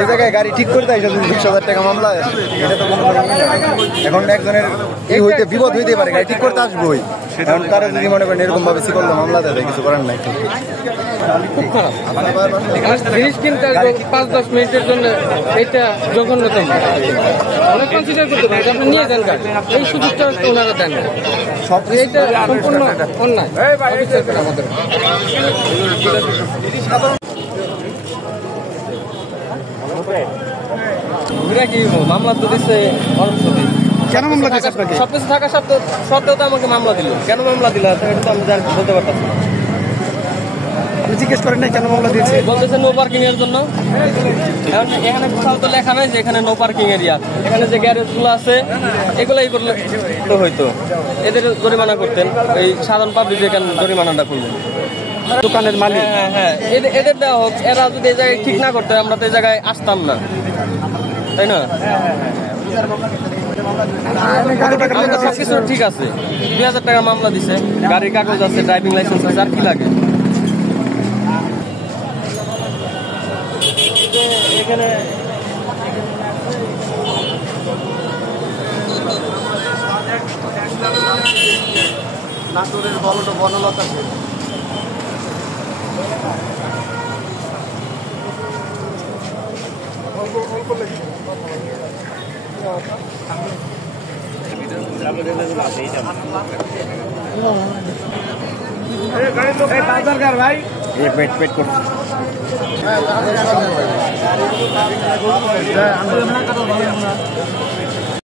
এই জায়গায় গাড়ি ঠিক করতে 20,000 টাকা মামলা। এটা তো এখন একজনের এই হইতে বিপদ হইতে পারে, গাড়ি ঠিক করতে আসবোই। কারণ তারা যদি মনে করেন এরকম ভাবে করলে মামলা দেয়, কিছু করার নাই। খুব খারাপ জিনিস কিনতে 5-10 মিনিটের জন্য এটা জঘন্যতম। অনেক কনসিডার করতে পারেন, আপনি নিয়ে যান গাড়ি, এই সুযোগটা ওনারা দেন না। সব এইটা সম্পূর্ণ অন্যায় আমাদের। কি মামলা তো দিচ্ছে কেন মামলা দিচ্ছে? সবকিছু থাকা সত্ত্বেও তো আমাকে মামলা দিল। কেন মামলা দিল এটা তো আমি বলতে পারতাম না। জিজ্ঞেস করেন না কেন মামলা দিয়েছে? বলতেছে নো পার্কিং এর জন্য। এখানে কোথাও তো লেখা নাই যে এখানে নো পার্কিং এরিয়া। এখানে যে গ্যারেজ গুলো আছে এগুলাই করলে তো হইতো, এদের জরিমানা করতেন। এই সাধারণ পাবলিক এখানে জরিমানাটা করবেন দোকানের মালিক। হ্যাঁ এদের দেওয়া হোক। এরা যদি এই জায়গায় ঠিক না করতে আমরা তো এই জায়গায় আসতাম না, তাই না? সবকিছু ঠিক আছে, 2,000 টাকা মামলা দিছে, গাড়ির কাগজ আছে, ড্রাইভিং লাইসেন্স আছে, আর কি লাগে? এখানে নাটোরের বনলতা ভাই পেট করছে।